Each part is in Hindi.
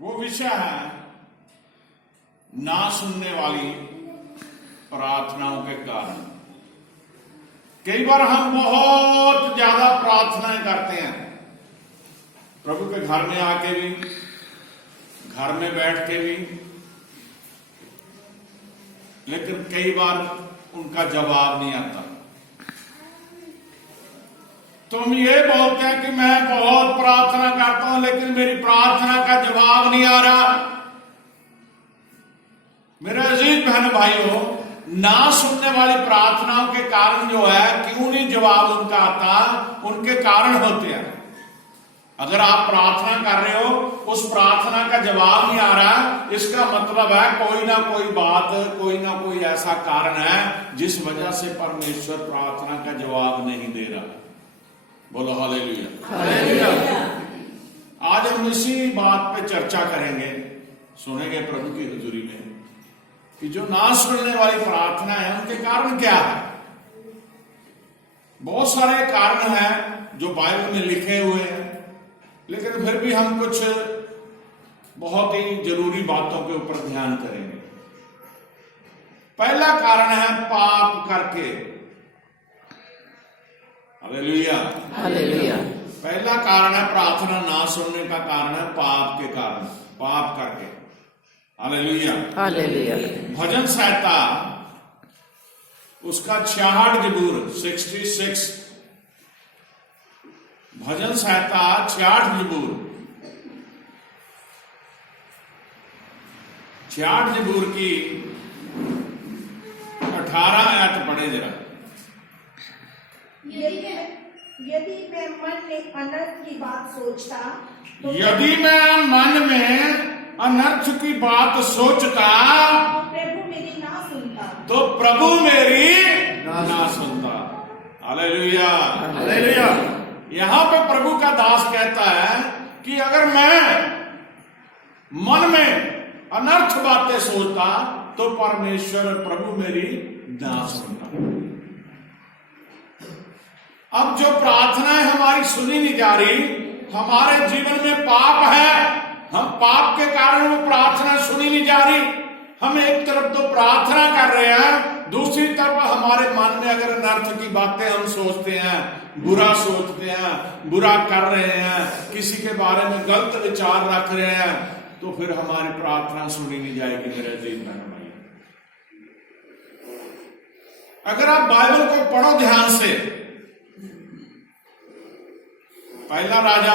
वो विषय है ना सुनने वाली प्रार्थनाओं के कारण। कई बार हम बहुत ज्यादा प्रार्थनाएं करते हैं, प्रभु के घर में आके भी, घर में बैठ के भी, लेकिन कई बार उनका जवाब नहीं आता। तुम ये बोलते हैं कि मैं बहुत प्रार्थना करता हूं लेकिन मेरी प्रार्थना का जवाब नहीं आ रहा। मेरे अजीज बहन भाइयों, ना सुनने वाली प्रार्थनाओं के कारण जो है, क्यों नहीं जवाब उनका आता, उनके कारण होते हैं। अगर आप प्रार्थना कर रहे हो, उस प्रार्थना का जवाब नहीं आ रहा, इसका मतलब है कोई ना कोई बात, कोई ना कोई ऐसा कारण है जिस वजह से परमेश्वर प्रार्थना का जवाब नहीं दे रहा। बोलो हालेलुया। हालेलुया। आज हम इसी बात पे चर्चा करेंगे, सुनेंगे प्रभु की हुजूरी में कि जो ना सुनने वाली प्रार्थना है उनके कारण क्या है। बहुत सारे कारण हैं जो बाइबल में लिखे हुए हैं, लेकिन फिर भी हम कुछ बहुत ही जरूरी बातों के ऊपर ध्यान करेंगे। पहला कारण है पाप करके। हालेलुया। हालेलुया। पहला कारण है प्रार्थना ना सुनने का कारण है पाप के कारण, पाप करके। हालेलुया। हालेलुया। भजन संहिता उसका 66 जबूर 66, भजन संहिता 66 जबूर 66 जबूर की 18 आयत पढ़े जरा। यदि मैं मन में अनर्थ की बात सोचता तो यदि मैं मन में अनर्थ की बात सोचता प्रभु मेरी ना सुनता, तो प्रभु मेरी ना सुनता। हालेलुया। हालेलुया। यहां पे प्रभु का दास कहता है कि अगर मैं मन में अनर्थ बातें सोचता तो परमेश्वर प्रभु मेरी ना सुनता। अब जो प्रार्थनाएं हमारी सुनी नहीं जा रही, हमारे जीवन में पाप है, हम पाप के कारण वो प्रार्थना सुनी नहीं जा रही। हम एक तरफ तो प्रार्थना कर रहे हैं, दूसरी तरफ हमारे मन में अगर अनर्थ की बातें हम सोचते हैं, बुरा सोचते हैं, बुरा कर रहे हैं, किसी के बारे में गलत विचार रख रहे हैं, तो फिर हमारी प्रार्थना सुनी नहीं जाएगी। मेरे जीवन में अगर आप बाइबल को पढ़ो ध्यान से, पहला राजा,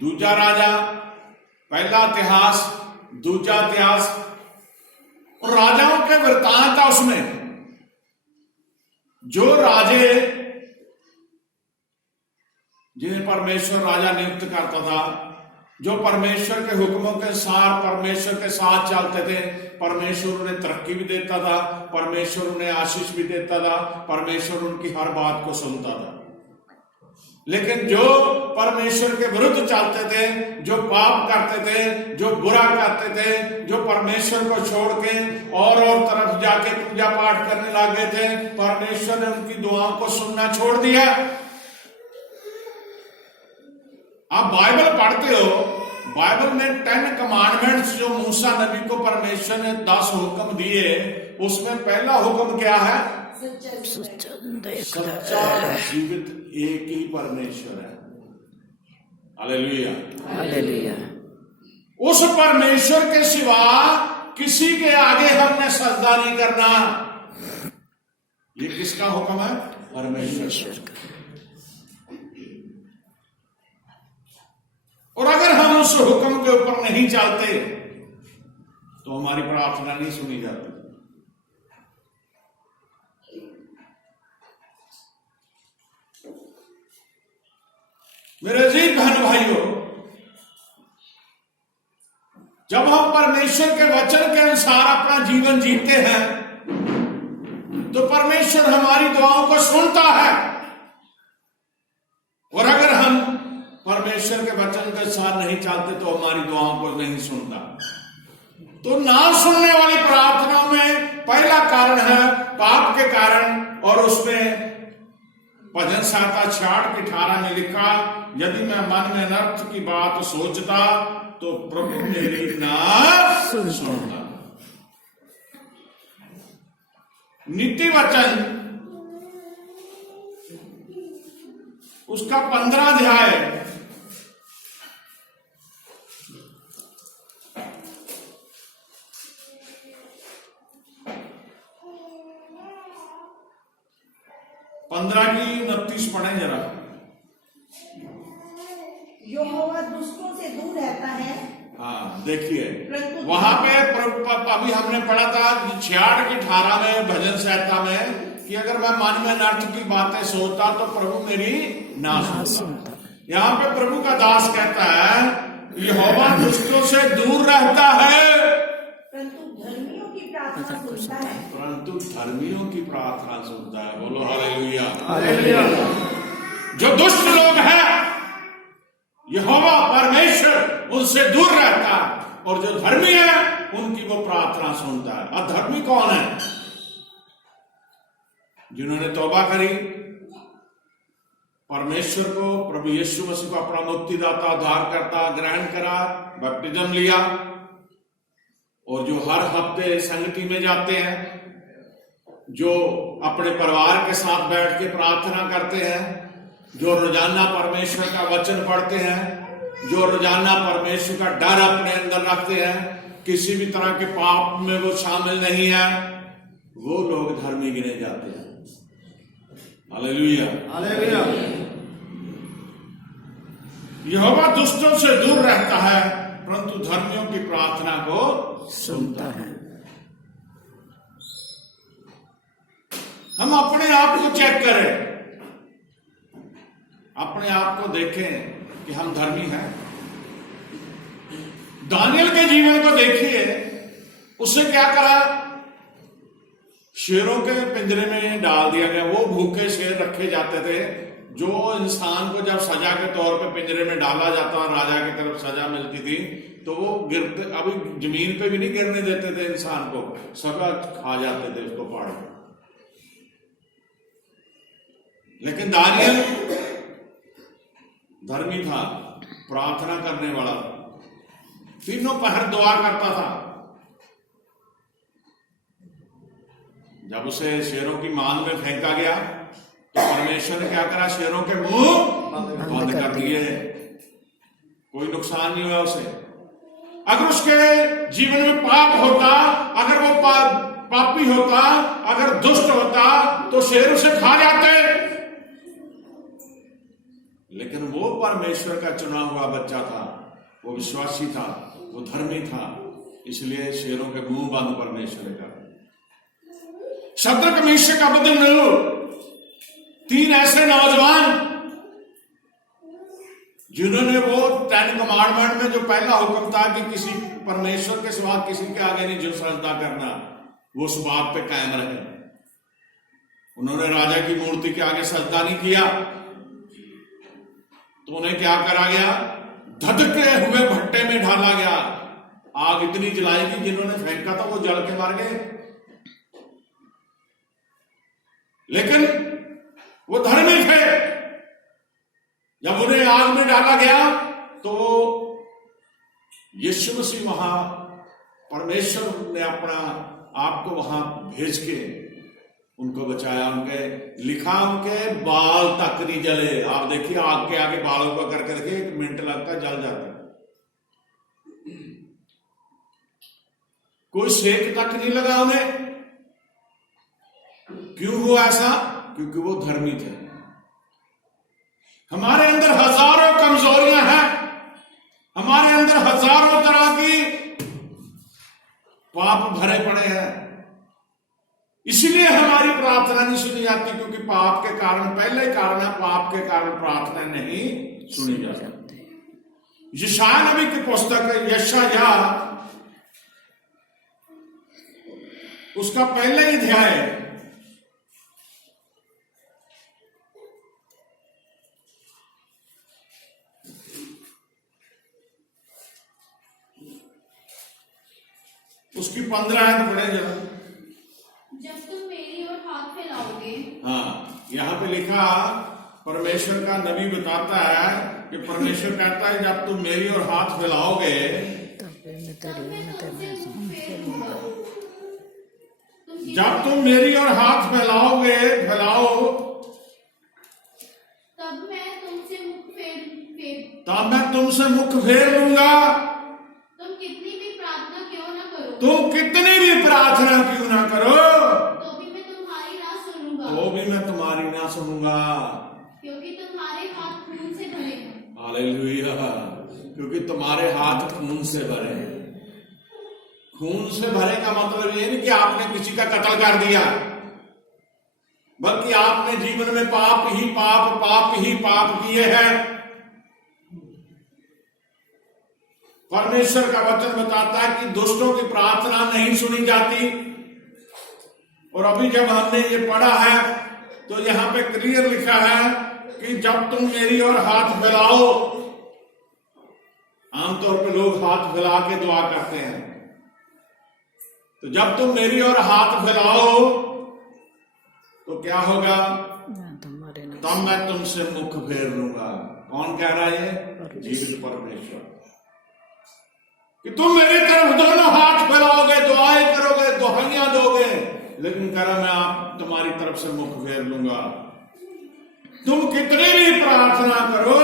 दूजा राजा, पहला इतिहास, दूजा इतिहास, और राजाओं के वृत्तांत था उसमें। जो राजे जिन्हें परमेश्वर राजा नियुक्त करता था, जो परमेश्वर के हुक्मों के साथ परमेश्वर के साथ चलते थे, परमेश्वर उन्हें तरक्की भी देता था, परमेश्वर उन्हें आशीष भी देता था, परमेश्वर उनकी हर बात को सुनता था। लेकिन जो परमेश्वर के विरुद्ध चलते थे, जो पाप करते थे, जो बुरा करते थे, जो परमेश्वर को छोड़ के और तरफ जाके पूजा पाठ करने लगे थे, परमेश्वर ने उनकी दुआओं को सुनना छोड़ दिया। आप बाइबल पढ़ते हो, बाइबल में 10 कमांडमेंट्स जो मूसा नबी को परमेश्वर ने 10 हुक्म दिए, उसमें पहला हुक्म क्या है? सच्चा जीवित एक ही परमेश्वर है। हालेलुया। हालेलुया। उस परमेश्वर के सिवा किसी के आगे हमने सजदा नहीं करना। ये किसका हुक्म है? परमेश्वर का। और अगर हम उस हुक्म के ऊपर नहीं चलते तो हमारी प्रार्थना नहीं सुनी जाती। मेरे अजीज बहन भाइयों, जब हम परमेश्वर के वचन के अनुसार अपना जीवन जीते हैं तो परमेश्वर हमारी दुआओं को सुनता है। और अगर हम परमेश्वर के वचन के साथ नहीं चलते तो हमारी दुआओं को नहीं सुनता। तो ना सुनने वाली प्रार्थनाओं में पहला कारण है पाप के कारण, और उसमें भजन संहिता 66 के 18 में लिखा, यदि मैं मन में अनर्थ की बात सोचता तो प्रभु मेरी ना सुनता। नीति वचन उसका 15 अध्याय, की 29 पढ़े जरा। यहोवा दुष्टों से दूर रहता है। हाँ देखिए वहां पे अभी हमने पढ़ा था 66 की 18 में भजन संहिता में कि अगर मैं मन में अनर्थ की बातें सोचता तो प्रभु मेरी ना सुनता। यहाँ पे प्रभु का दास कहता है यहोवा दुष्टों से दूर रहता है परंतु धर्मियों की प्रार्थना सुनता है। परंतु धर्मियों की प्रार्थना सुनता है। बोलो हालेलुया, हालेलुया। जो दुष्ट लोग हैं यहोवा परमेश्वर उनसे दूर रहता है, और जो धर्मी है उनकी वो प्रार्थना सुनता है। अधर्मी कौन है? जिन्होंने तौबा करी, परमेश्वर को, प्रभु यीशु मसीह को अपना मुक्तिदाता उद्धारकर्ता ग्रहण करा, बपतिस्म लिया, और जो हर हफ्ते संगति में जाते हैं, जो अपने परिवार के साथ बैठ के प्रार्थना करते हैं, जो रोजाना परमेश्वर का वचन पढ़ते हैं, जो रोजाना परमेश्वर का डर अपने अंदर रखते हैं, किसी भी तरह के पाप में वो शामिल नहीं है, वो लोग धर्मी गिने जाते हैं। Hallelujah, hallelujah. यहोवा दुष्टों से दूर रहता है परंतु धर्मियों की प्रार्थना को सुनता है। हम अपने आप को चेक करें, अपने आप को देखें कि हम धर्मी हैं। दानियल के जीवन को देखिए, उससे क्या करा? शेरों के पिंजरे में डाल दिया गया। वो भूखे शेर रखे जाते थे, जो इंसान को जब सजा के तौर पे पिंजरे में डाला जाता और राजा की तरफ सजा मिलती थी तो वो गिरते, अभी जमीन पे भी नहीं गिरने देते थे इंसान को, सब खा जाते थे उसको फाड़। लेकिन दानियल धर्मी था, प्रार्थना करने वाला था, तीनों पहर दुआ करता था। जब उसे शेरों की मान में फेंका गया तो परमेश्वर ने क्या करा? शेरों के मुंह बंद कर दिए। कोई नुकसान नहीं हुआ उसे। अगर उसके जीवन में पाप होता, अगर वो पापी होता, अगर दुष्ट होता तो शेर उसे खा जाते। लेकिन वो परमेश्वर का चुना हुआ बच्चा था, वो विश्वासी था, वो धर्मी था, इसलिए शेरों के मुंह बंद परमेश्वर का। शद्रक मेशक अबेदनगो, तीन ऐसे नौजवान जिन्होंने वो 10 कमांडमेंट में जो पहला हुक्म था कि किसी परमेश्वर के सिवा किसी के आगे नहीं सजदा करना, वो उस बात पे कायम रहे। उन्होंने राजा की मूर्ति के आगे सजदा नहीं किया तो उन्हें क्या करा गया? धधके हुए भट्टे में ढाला गया। आग इतनी जलाई कि जिन्होंने फेंका था वो जल के मार गए। लेकिन वो धर्मी थे। जब उन्हें आग में डाला गया तो यीशु मसीह वहां, परमेश्वर ने अपना आप को वहां भेज के उनको बचाया। उनके लिखा, उनके बाल तक नहीं जले। आप देखिए आग के आगे बालों को करके देखिए, 1 मिनट लगता जल जाता, कोई सेक तक नहीं लगा उन्हें। क्यों हुआ ऐसा? क्योंकि वो धर्मी थे। हमारे अंदर हजारों कमजोरियां हैं, हमारे अंदर हजारों तरह की पाप भरे पड़े हैं, इसलिए हमारी प्रार्थना नहीं सुनी जाती। क्योंकि पाप के कारण, पहले कारण है पाप के कारण प्रार्थना नहीं सुनी जा सकती। यशायाह नबी की पुस्तक यशायाह उसका पहले ही अध्याय उसकी 15 पढ़े जरा। जब तुम मेरी ओर हाथ फैलाओगे। हाँ, यहां पे लिखा, परमेश्वर का नबी बताता है कि परमेश्वर कहता है जब तुम मेरी ओर हाथ फैलाओगे तब मैं तुमसे मुख फेर लूंगा। जब तुम मेरी ओर हाथ फैलाओ तब मैं तुमसे तब मैं तुमसे मुख फेर लूंगा। तुम कितनी भी प्रार्थना क्यों ना करो, तुम कितनी भी प्रार्थना क्यों ना करो, तो भी मैं तुम्हारी ना सुनूंगा, तो भी मैं तुम्हारी ना सुनूंगा, क्योंकि तुम्हारे हाथ खून से भरे हैं। हालेलुया। क्योंकि तुम्हारे हाथ खून से भरे हैं। खून से भरे का मतलब ये नहीं कि आपने किसी का कत्ल कर दिया, बल्कि आपने जीवन में पाप ही पाप किए हैं। परमेश्वर का वचन बताता है कि दुष्टों की प्रार्थना नहीं सुनी जाती। और अभी जब हमने ये पढ़ा है तो यहां पे क्लियर लिखा है कि जब तुम मेरी ओर हाथ फैलाओ, आमतौर पे लोग हाथ फैला के दुआ करते हैं, तो जब तुम मेरी ओर हाथ फैलाओ तो क्या होगा, तब मैं तुमसे मुख फेर लूंगा। कौन कह रहा है? जीवित परमेश्वर। कि तुम मेरी तरफ दोनों हाथ फैलाओगे, दुआएं करोगे, दुहाइयां दोगे, लेकिन कह रहा मैं आप तुम्हारी तरफ से मुख फेर लूंगा। तुम कितनी भी प्रार्थना करो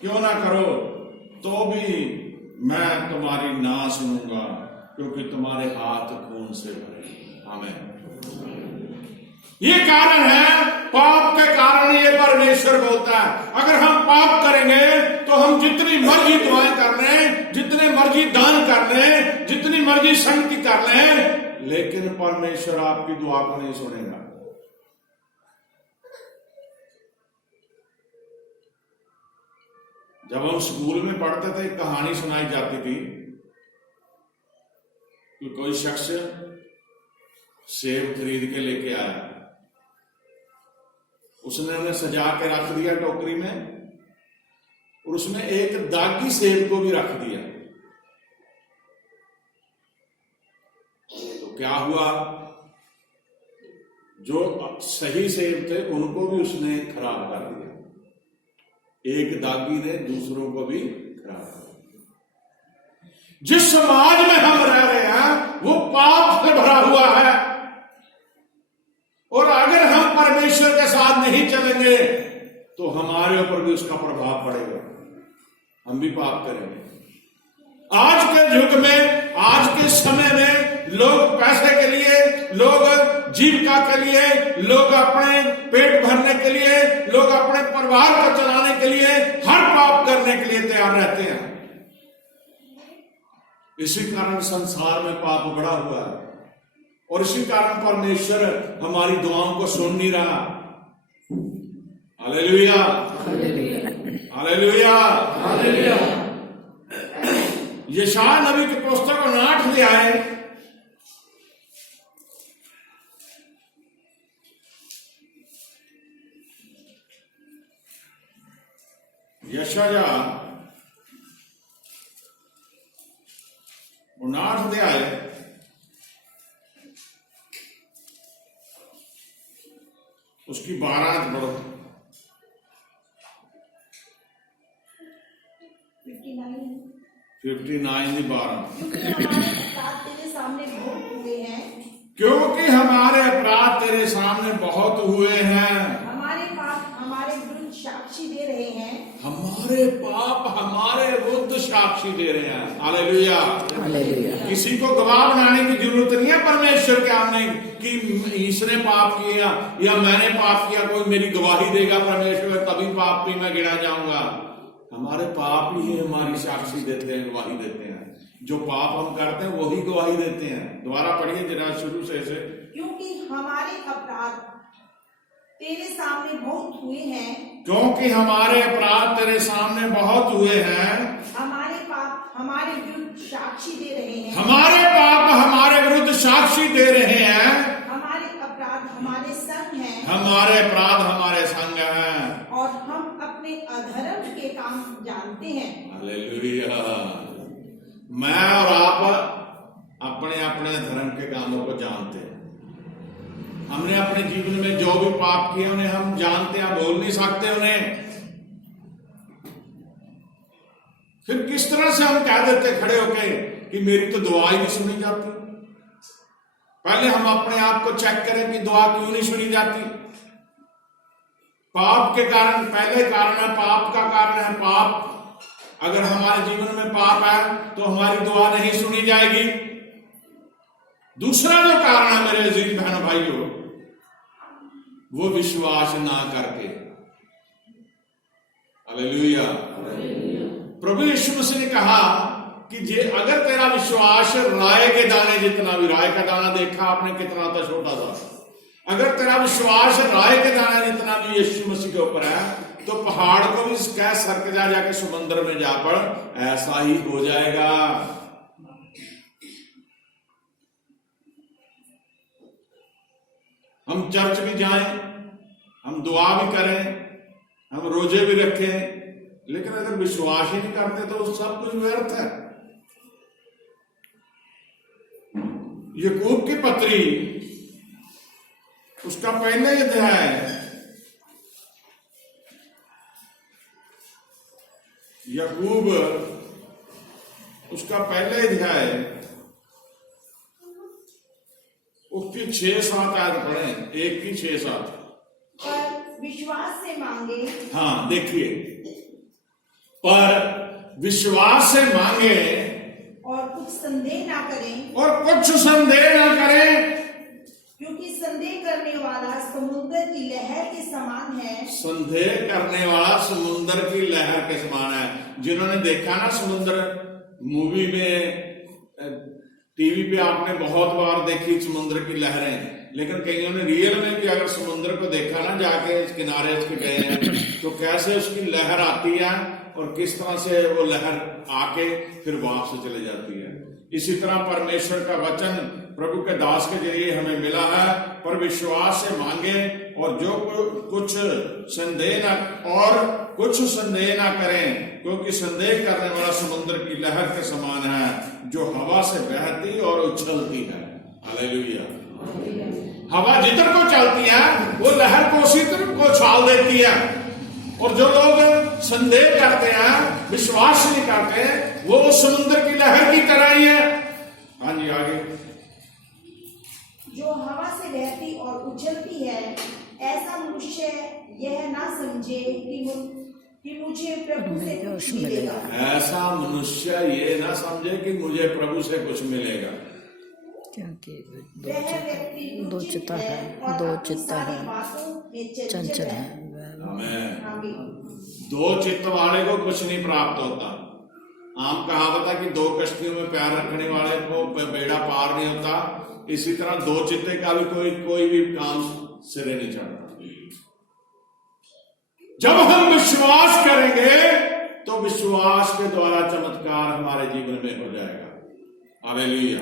क्यों ना करो, तो भी मैं तुम्हारी ना सुनूंगा, क्योंकि तुम्हारे हाथ खून से भरे। आमीन। ये कारण है, पाप के कारण ये परमेश्वर बोलता है अगर हम पाप करेंगे तो हम जितनी मर्जी दुआएं कर लें, जितने मर्जी दान कर लें, जितनी मर्जी संगति कर लें, लेकिन परमेश्वर आपकी दुआ को नहीं सुनेगा। जब हम स्कूल में पढ़ते थे एक कहानी सुनाई जाती थी कि कोई शख्स सेब खरीद के लेके आया, उसने उन्हें सजा के रख दिया टोकरी में, और उसमें एक दागी सेब को भी रख दिया। तो क्या हुआ, जो सही सेब थे उनको भी उसने खराब कर दिया, एक दागी ने दूसरों को भी खराब कर दिया। जिस समाज में हम रह रहे हैं वो पाप से भरा हुआ है, और अगर हम परमेश्वर के साथ नहीं चलेंगे तो हमारे ऊपर भी उसका प्रभाव पड़ेगा, हम भी पाप करेंगे। आज के युग में, आज के समय में लोग पैसे के लिए, लोग जीविका के लिए, लोग अपने पेट भरने के लिए, लोग अपने परिवार को चलाने के लिए हर पाप करने के लिए तैयार रहते हैं। इसी कारण संसार में पाप बढ़ा हुआ है, और इसी कारण परमेश्वर हमारी दुआओं को सुन नहीं रहा। Hallelujah, hallelujah, hallelujah. यशायाह नबी की पुस्तक 8 ले आए, यशायाह 8 ले आए, उसकी 12 पढ़ो। 59 की 12। तेरे सामने बहुत हुए हैं, क्योंकि हमारे अपराध तेरे सामने बहुत हुए हैं, हमारे पाप हमारे विरुद्ध साक्षी दे रहे हैं, हमारे पाप हमारे विरुद्ध साक्षी दे रहे हैं। Hallelujah, hallelujah. किसी को गवाह बनाने की जरूरत नहीं है परमेश्वर के सामने कि इसने पाप किया या मैंने पाप किया, कोई मेरी गवाही देगा परमेश्वर, तभी पाप भी मैं गिना जाऊंगा। हमारे पाप ही हमारी साक्षी देते हैं, गवाही देते हैं। जो पाप हम करते हैं वही गवाही देते हैं। दोबारा पढ़िए जरा शुरू से। क्योंकि हमारे अपराध तेरे सामने बहुत हुए हैं, क्योंकि हमारे अपराध तेरे सामने बहुत हुए हैं, हमारे पाप हमारे विरुद्ध साक्षी दे रहे हैं, हमारे पाप हमारे विरुद्ध साक्षी दे रहे हैं, हमारे अपराध हमारे संग हैं, हमारे अपराध हमारे संग हैं, और हम अपने अधर्म के काम जानते हैं। हालेलुया। मैं और आप अपने अपने धर्म के कामों को जानते हैं। हमने अपने जीवन में जो भी पाप किए उन्हें हम जानते हैं, भूल नहीं सकते उन्हें। तरह से हम कह देते खड़े होके कि मेरी तो दुआ ही नहीं सुनी जाती। पहले हम अपने आप को चेक करें कि दुआ क्यों नहीं सुनी जाती। पाप के कारण, पहले कारण है पाप का कारण है पाप। अगर हमारे जीवन में पाप है तो हमारी दुआ नहीं सुनी जाएगी। दूसरा जो कारण है मेरे अजीज बहनों भाइयों, वो विश्वास ना करके। हालेलुया। प्रभु यीशु मसीह ने कहा कि जे अगर तेरा विश्वास राय के दाने जितना भी, राय का दाना देखा आपने कितना था छोटा सा, अगर तेरा विश्वास राय के दाना जितना भी यीशु मसीह के ऊपर है तो पहाड़ को भी कह सरक जा, जाके समुद्र में जा पड़, ऐसा ही हो जाएगा। हम चर्च भी जाएं, हम दुआ भी करें, हम रोजे भी रखें, लेकिन अगर विश्वास ही नहीं करते तो सब कुछ व्यर्थ है। याकूब की पत्री उसका पहले अध्याय, याकूब उसका पहले अध्याय उसकी 6-7 आयत पढ़े, एक की 6-7। पर विश्वास से मांगे। हाँ देखिए, पर विश्वास से मांगे और कुछ संदेह ना करें, और कुछ संदेह ना करें, क्योंकि संदेह करने वाला समुद्र की लहर के समान है। संदेह करने वाला समुद्र की लहर के समान है। जिन्होंने देखा ना समुद्र, मूवी में, टीवी पे आपने बहुत बार देखी समुद्र की लहरें, लेकिन कईयों ने रियल में भी अगर समुद्र को देखा ना, जाके इस किनारे इसके गए हैं तो कैसे उसकी लहर आती है और किस तरह से वो लहर आके फिर वापस चले जाती है। इसी तरह परमेश्वर का वचन प्रभु के दास के जरिए हमें मिला है, पर विश्वास से मांगे और जो कुछ संदेह ना करें, क्योंकि संदेह करने वाला समुद्र की लहर के समान है जो हवा से बहती और उछलती है। हालेलुया। हवा जिधर को चलती है वो लहर को उसी तरफ को उछाल देती है, और जो लोग संदेह करते हैं, विश्वास नहीं करते, वो समुद्र की लहर की तरह ही है। हाँ जी आगे। जो हवा से बहती और उछलती है, ऐसा मनुष्य यह ना समझे कि मुझे प्रभु से कुछ मिलेगा। ऐसा मनुष्य ये ना समझे कि मुझे प्रभु से कुछ मिलेगा। क्योंकि वह व्यक्ति दो चित्ता है, और दो अपनी चित्ता सारी है, बातों में चंचल है। हमें दो चित्त वाले को कुछ नहीं प्राप्त होता। आम कहावत है कि 2 कश्तियों में पैर रखने वाले को बेड़ा पार नहीं होता। इसी तरह 2 चित्ते का भी कोई भी काम सिरे नहीं चढ़ता। जब हम विश्वास करेंगे तो विश्वास के द्वारा चमत्कार हमारे जीवन में हो जाएगा। हालेलुया।